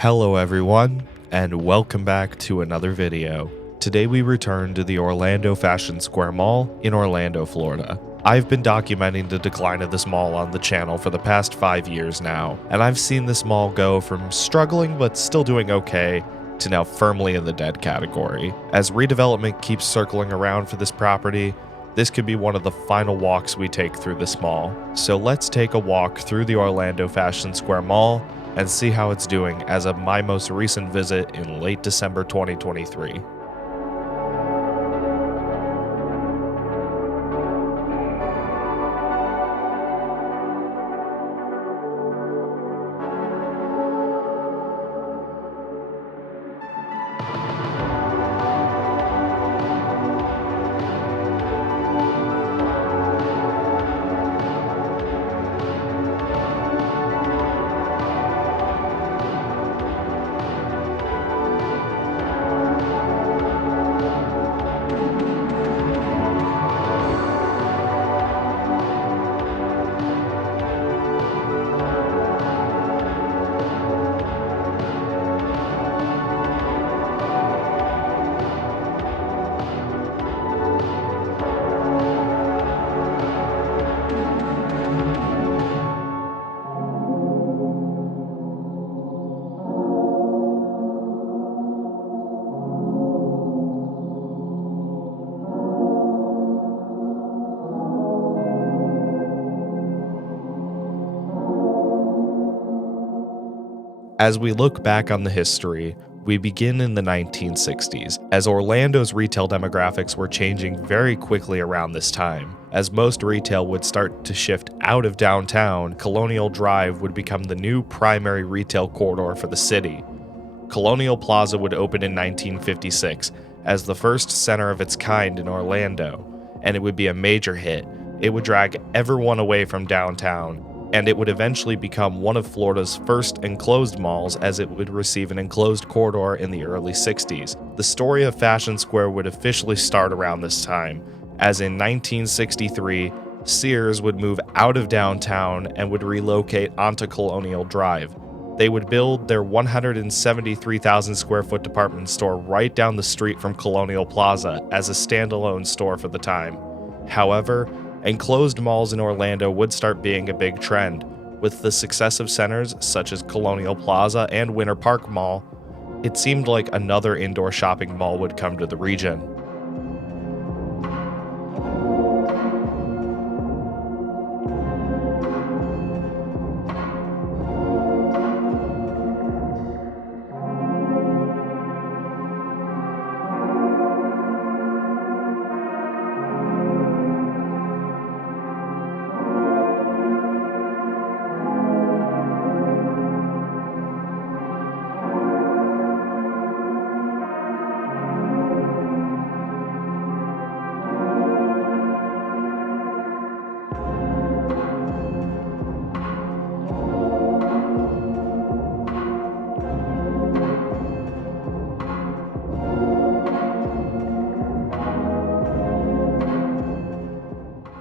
Hello everyone, and welcome back to another video. Today we return to the Orlando Fashion Square Mall in Orlando, Florida. I've been documenting the decline of this mall on the channel for the past 5 years now, and I've seen this mall go from struggling but still doing okay to now firmly in the dead category. As redevelopment keeps circling around for this property, this could be one of the final walks we take through this mall. So let's take a walk through the Orlando Fashion Square Mall and see how it's doing as of my most recent visit in late December 2023. As we look back on the history, we begin in the 1960s, as Orlando's retail demographics were changing very quickly around this time. As most retail would start to shift out of downtown, Colonial Drive would become the new primary retail corridor for the city. Colonial Plaza would open in 1956 as the first center of its kind in Orlando, and it would be a major hit. It would drag everyone away from downtown, and it would eventually become one of Florida's first enclosed malls, as it would receive an enclosed corridor in the early 60s. The story of Fashion Square would officially start around this time, as in 1963, Sears would move out of downtown and would relocate onto Colonial Drive. They would build their 173,000 square foot department store right down the street from Colonial Plaza as a standalone store for the time. However, enclosed malls in Orlando would start being a big trend. With the success of centers such as Colonial Plaza and Winter Park Mall, it seemed like another indoor shopping mall would come to the region.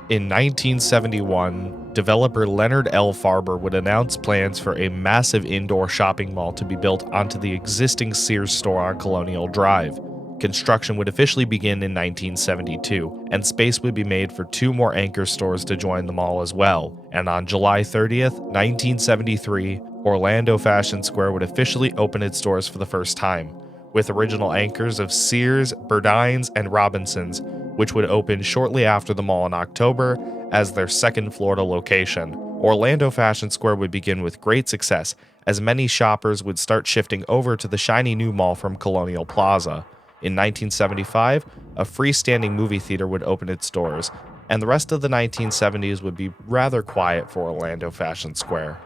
In 1971, developer Leonard L. Farber would announce plans for a massive indoor shopping mall to be built onto the existing Sears store on Colonial Drive. Construction would officially begin in 1972, and space would be made for 2 more anchor stores to join the mall as well. And on July 30th, 1973, Orlando Fashion Square would officially open its doors for the first time, with original anchors of Sears, Burdines, and Robinsons, which would open shortly after the mall in October as their second Florida location. Orlando Fashion Square would begin with great success, as many shoppers would start shifting over to the shiny new mall from Colonial Plaza. In 1975, a freestanding movie theater would open its doors, and the rest of the 1970s would be rather quiet for Orlando Fashion Square.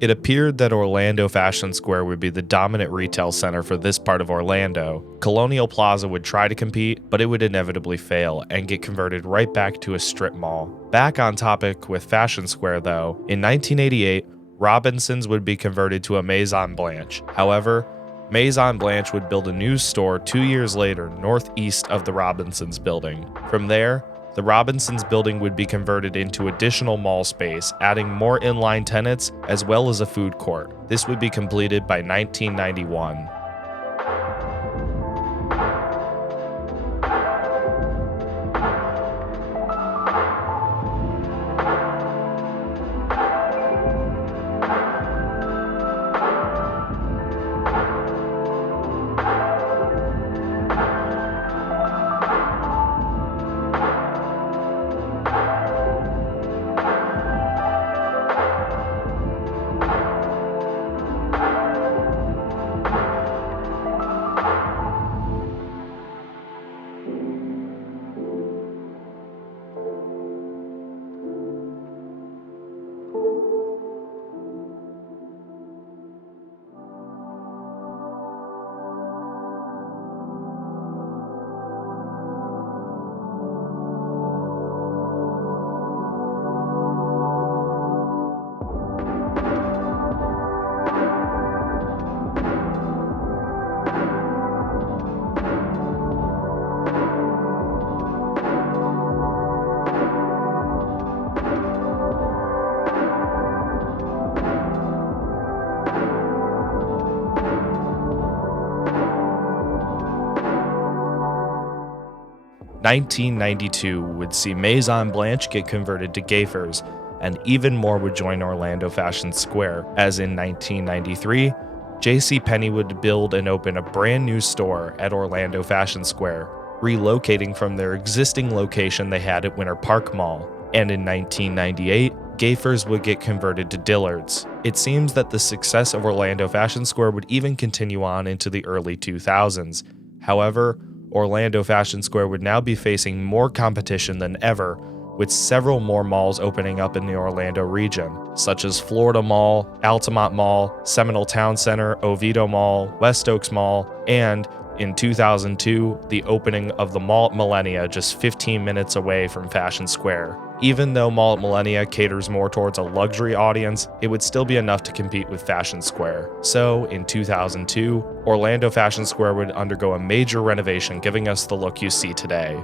It appeared that Orlando Fashion Square would be the dominant retail center for this part of Orlando. Colonial Plaza would try to compete, but it would inevitably fail and get converted right back to a strip mall. Back on topic with Fashion Square though, in 1988, Robinsons would be converted to a Maison Blanche. However, Maison Blanche would build a new store 2 years later northeast of the Robinsons building. From there, the Robinsons building would be converted into additional mall space, adding more inline tenants as well as a food court. This would be completed by 1991. 1992 would see Maison Blanche get converted to Gayfers, and even more would join Orlando Fashion Square, as in 1993, JCPenney would build and open a brand new store at Orlando Fashion Square, relocating from their existing location they had at Winter Park Mall. And in 1998, Gayfers would get converted to Dillard's. It seems that the success of Orlando Fashion Square would even continue on into the early 2000s. However, Orlando Fashion Square would now be facing more competition than ever, with several more malls opening up in the Orlando region, such as Florida Mall, Altamont Mall, Seminole Town Center, Oviedo Mall, West Oaks Mall, and in 2002, the opening of the Mall at Millenia just 15 minutes away from Fashion Square. Even though Mall at Millenia caters more towards a luxury audience, it would still be enough to compete with Fashion Square. So, in 2002, Orlando Fashion Square would undergo a major renovation, giving us the look you see today.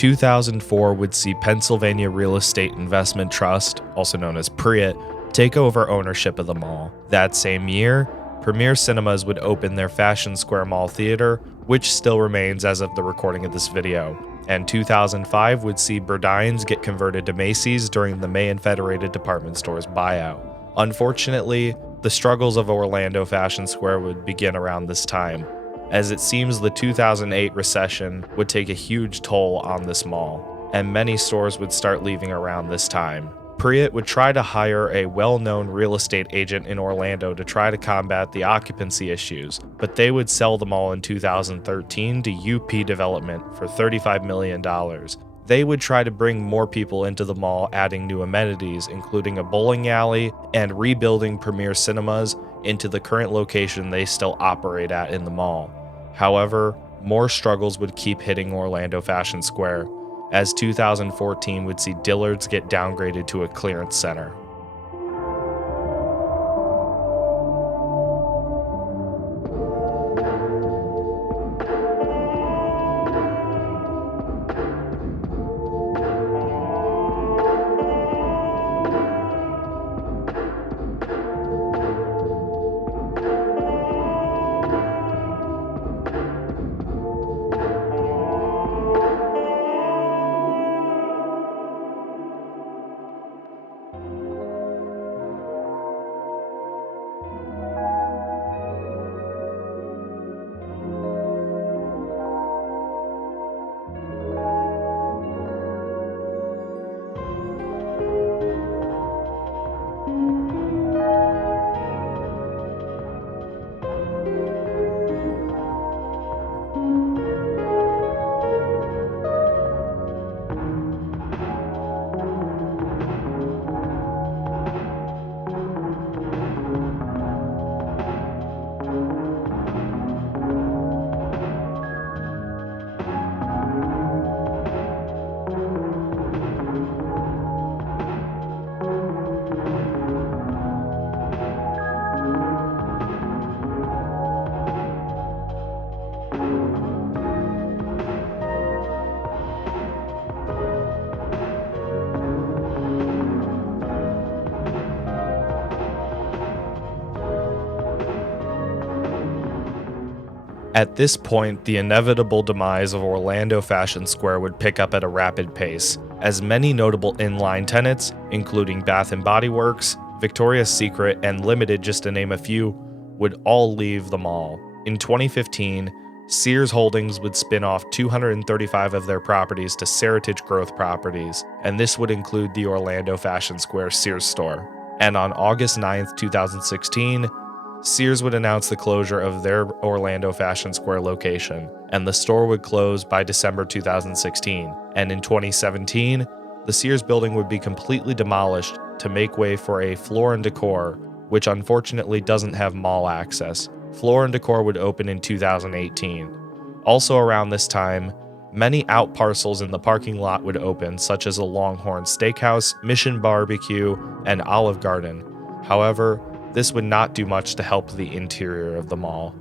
2004 would see Pennsylvania Real Estate Investment Trust, also known as PREIT, take over ownership of the mall. That same year, Premier Cinemas would open their Fashion Square Mall Theater, which still remains as of the recording of this video. And 2005 would see Burdines get converted to Macy's during the May and Federated Department Stores buyout. Unfortunately, the struggles of Orlando Fashion Square would begin around this time, as it seems the 2008 recession would take a huge toll on this mall, and many stores would start leaving around this time. PREIT would try to hire a well-known real estate agent in Orlando to try to combat the occupancy issues, but they would sell the mall in 2013 to UP Development for $35 million. They would try to bring more people into the mall, adding new amenities, including a bowling alley and rebuilding Premier Cinemas into the current location they still operate at in the mall. However, more struggles would keep hitting Orlando Fashion Square, as 2014 would see Dillard's get downgraded to a clearance center. At this point, the inevitable demise of Orlando Fashion Square would pick up at a rapid pace, as many notable inline tenants, including Bath & Body Works, Victoria's Secret, and Limited, just to name a few, would all leave the mall. In 2015, Sears Holdings would spin off 235 of their properties to Seritage Growth Properties, and this would include the Orlando Fashion Square Sears store. And on August 9th, 2016, Sears would announce the closure of their Orlando Fashion Square location, and the store would close by December 2016. And in 2017, the Sears building would be completely demolished to make way for a Floor & Decor, which unfortunately doesn't have mall access. Floor & Decor would open in 2018. Also around this time, many out parcels in the parking lot would open, such as a Longhorn Steakhouse, Mission Barbecue, and Olive Garden. However, this would not do much to help the interior of the mall.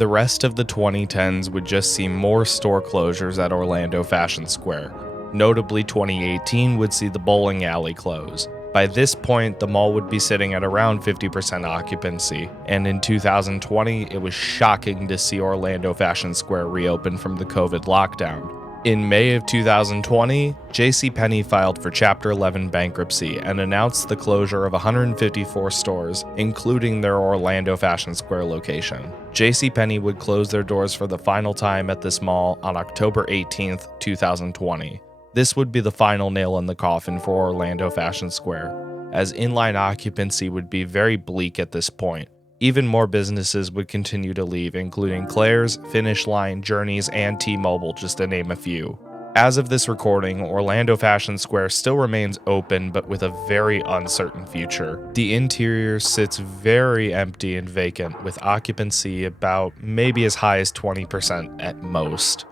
The rest of the 2010s would just see more store closures at Orlando Fashion Square. Notably, 2018 would see the bowling alley close. By this point, the mall would be sitting at around 50% occupancy, and in 2020, it was shocking to see Orlando Fashion Square reopen from the COVID lockdown. In May of 2020, JCPenney filed for Chapter 11 bankruptcy and announced the closure of 154 stores, including their Orlando Fashion Square location. JCPenney would close their doors for the final time at this mall on October 18th, 2020. This would be the final nail in the coffin for Orlando Fashion Square, as inline occupancy would be very bleak at this point. Even more businesses would continue to leave, including Claire's, Finish Line, Journeys, and T-Mobile, just to name a few. As of this recording, Orlando Fashion Square still remains open, but with a very uncertain future. The interior sits very empty and vacant, with occupancy about maybe as high as 20% at most.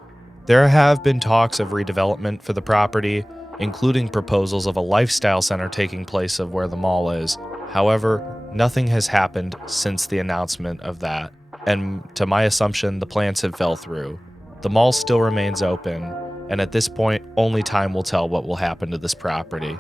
There have been talks of redevelopment for the property, including proposals of a lifestyle center taking place of where the mall is. However, nothing has happened since the announcement of that, and to my assumption, the plans have fell through. The mall still remains open, and at this point, only time will tell what will happen to this property.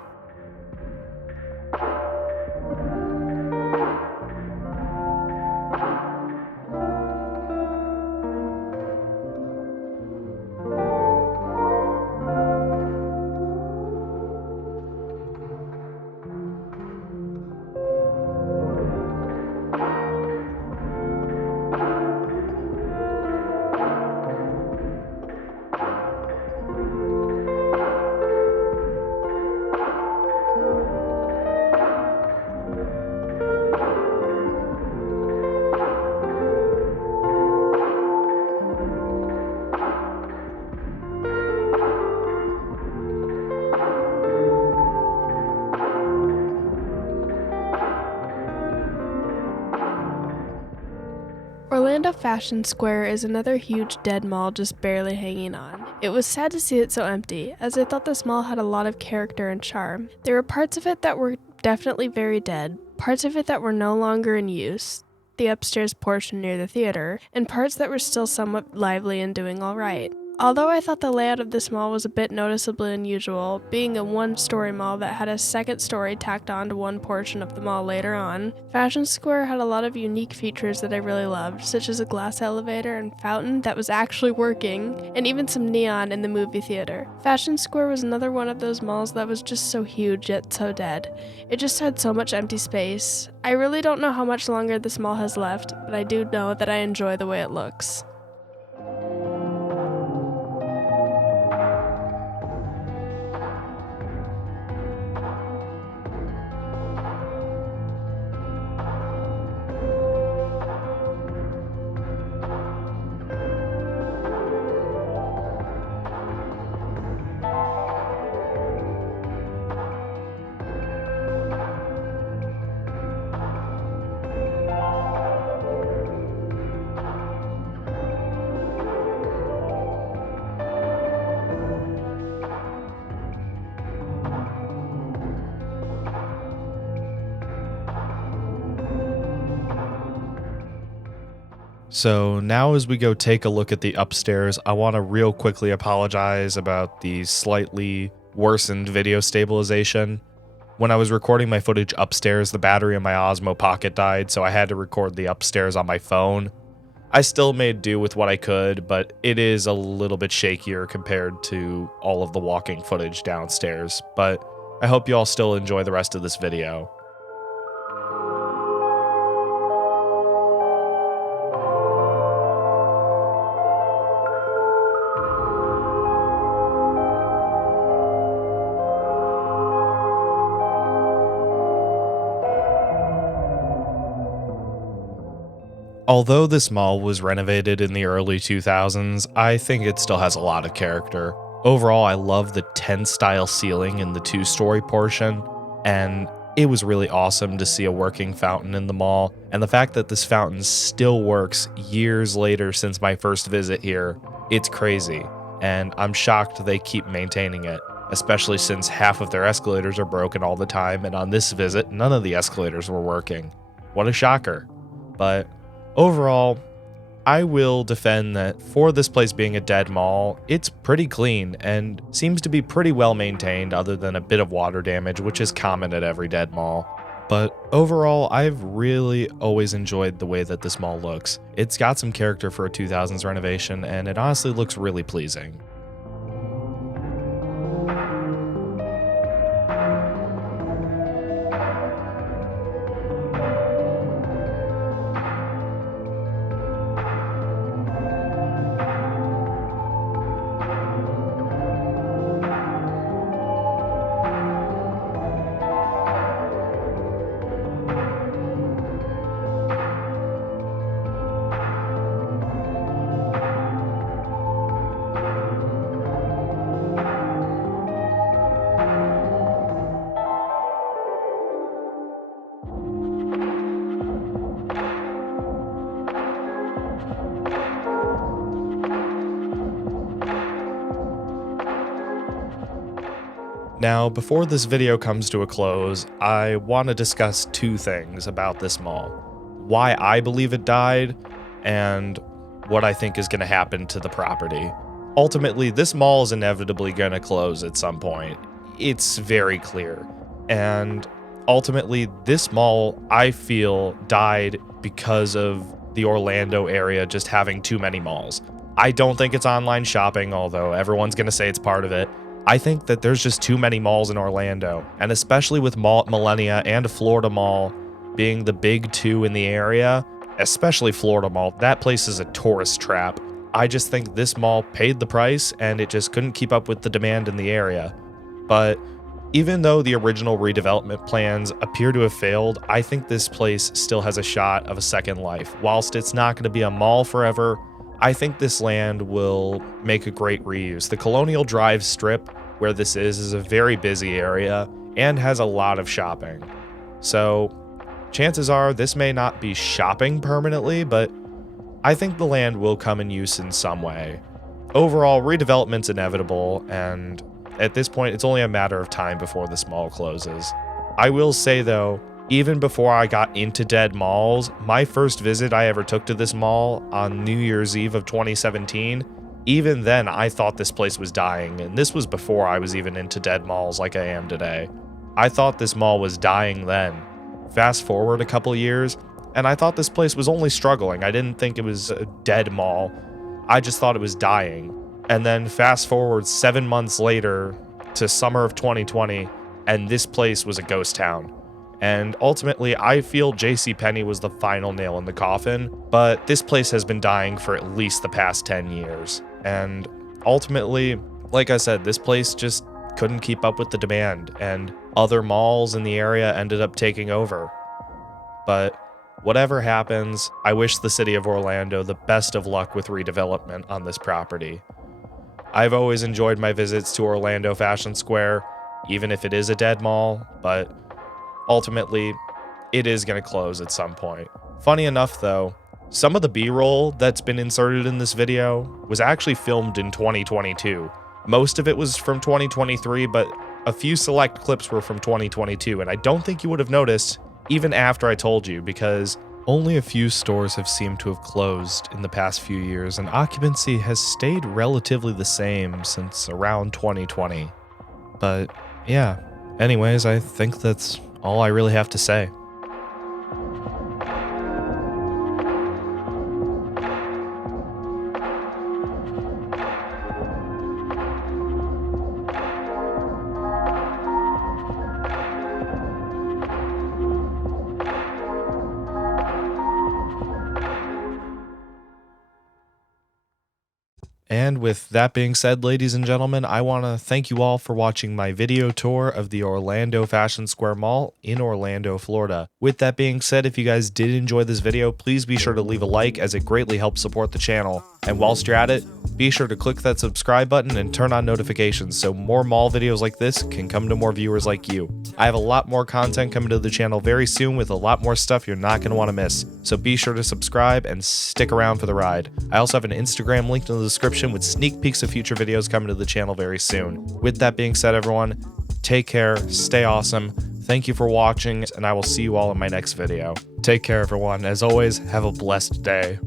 Orlando Fashion Square is another huge dead mall just barely hanging on. It was sad to see it so empty, as I thought this mall had a lot of character and charm. There were parts of it that were definitely very dead, parts of it that were no longer in use, the upstairs portion near the theater, and parts that were still somewhat lively and doing alright. Although I thought the layout of this mall was a bit noticeably unusual, being a one-story mall that had a second story tacked on to one portion of the mall later on, Fashion Square had a lot of unique features that I really loved, such as a glass elevator and fountain that was actually working, and even some neon in the movie theater. Fashion Square was another one of those malls that was just so huge yet so dead. It just had so much empty space. I really don't know how much longer this mall has left, but I do know that I enjoy the way it looks. So now as we go take a look at the upstairs, I want to real quickly apologize about the slightly worsened video stabilization. When I was recording my footage upstairs, the battery in my Osmo Pocket died, so I had to record the upstairs on my phone. I still made do with what I could, but it is a little bit shakier compared to all of the walking footage downstairs, but I hope you all still enjoy the rest of this video. Although this mall was renovated in the early 2000s, I think it still has a lot of character. Overall, I love the tent style ceiling in the two-story portion, and it was really awesome to see a working fountain in the mall, and the fact that this fountain still works years later since my first visit here, it's crazy, and I'm shocked they keep maintaining it, especially since half of their escalators are broken all the time, and on this visit, none of the escalators were working. What a shocker. But overall, I will defend that for this place being a dead mall, it's pretty clean and seems to be pretty well maintained other than a bit of water damage, which is common at every dead mall. But overall, I've really always enjoyed the way that this mall looks. It's got some character for a 2000s renovation, and it honestly looks really pleasing. Now, before this video comes to a close, I want to discuss two things about this mall. Why I believe it died, and what I think is going to happen to the property. Ultimately, this mall is inevitably going to close at some point. It's very clear. And ultimately, this mall, I feel, died because of the Orlando area just having too many malls. I don't think it's online shopping, although everyone's going to say it's part of it. I think that there's just too many malls in Orlando, and especially with Millennia and Florida Mall being the big two in the area, especially Florida Mall, that place is a tourist trap. I just think this mall paid the price and it just couldn't keep up with the demand in the area. But even though the original redevelopment plans appear to have failed, I think this place still has a shot of a second life. Whilst it's not going to be a mall forever, I think this land will make a great reuse. The Colonial Drive Strip, where this is a very busy area and has a lot of shopping. So chances are this may not be shopping permanently, but I think the land will come in use in some way. Overall, redevelopment's inevitable, and at this point, it's only a matter of time before this mall closes. I will say though, even before I got into dead malls, my first visit I ever took to this mall on New Year's Eve of 2017, even then I thought this place was dying, and this was before I was even into dead malls like I am today. I thought this mall was dying then. Fast forward a couple years, and I thought this place was only struggling. I didn't think it was a dead mall. I just thought it was dying. And then fast forward 7 months later to summer of 2020, and this place was a ghost town. And ultimately, I feel JCPenney was the final nail in the coffin, but this place has been dying for at least the past 10 years. And ultimately, like I said, this place just couldn't keep up with the demand, and other malls in the area ended up taking over. But whatever happens, I wish the city of Orlando the best of luck with redevelopment on this property. I've always enjoyed my visits to Orlando Fashion Square, even if it is a dead mall, but ultimately, it is going to close at some point. Funny enough though, some of the B-roll that's been inserted in this video was actually filmed in 2022. Most of it was from 2023, but a few select clips were from 2022, and I don't think you would have noticed even after I told you, because only a few stores have seemed to have closed in the past few years, and occupancy has stayed relatively the same since around 2020. But yeah, anyways, I think that's all I really have to say. And with that being said, ladies and gentlemen, I want to thank you all for watching my video tour of the Orlando Fashion Square Mall in Orlando, Florida. With that being said, if you guys did enjoy this video, please be sure to leave a like, as it greatly helps support the channel. And whilst you're at it, be sure to click that subscribe button and turn on notifications so more mall videos like this can come to more viewers like you. I have a lot more content coming to the channel very soon with a lot more stuff you're not going to want to miss. So be sure to subscribe and stick around for the ride. I also have an Instagram linked in the description with sneak peeks of future videos coming to the channel very soon. With that being said, everyone, take care, stay awesome. Thank you for watching, and I will see you all in my next video. Take care, everyone. As always, have a blessed day.